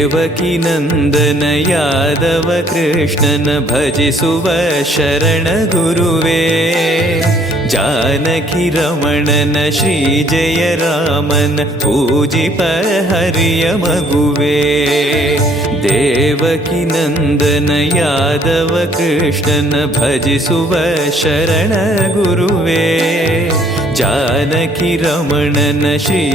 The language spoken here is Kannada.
ದೇವಕಿ ನಂದನ ಯಾದವ ಕೃಷ್ಣನ ಭಜಿಸುವ ಶರಣ ಗುರುವೇ. ಜಾನಕಿ ರಮಣನ ಶ್ರೀ ಜಯ ರಾಮನ ಪೂಜಿಪ ಹರಿಯ ಮಗುವೇ. ದೇವಕಿ ನಂದನ ಯಾದವ ಕೃಷ್ಣನ ಭಜಿಸುವ ಶರಣ ಗುರುವೇ. ಜಾನಕಿ ರಮಣನ ಶ್ರೀ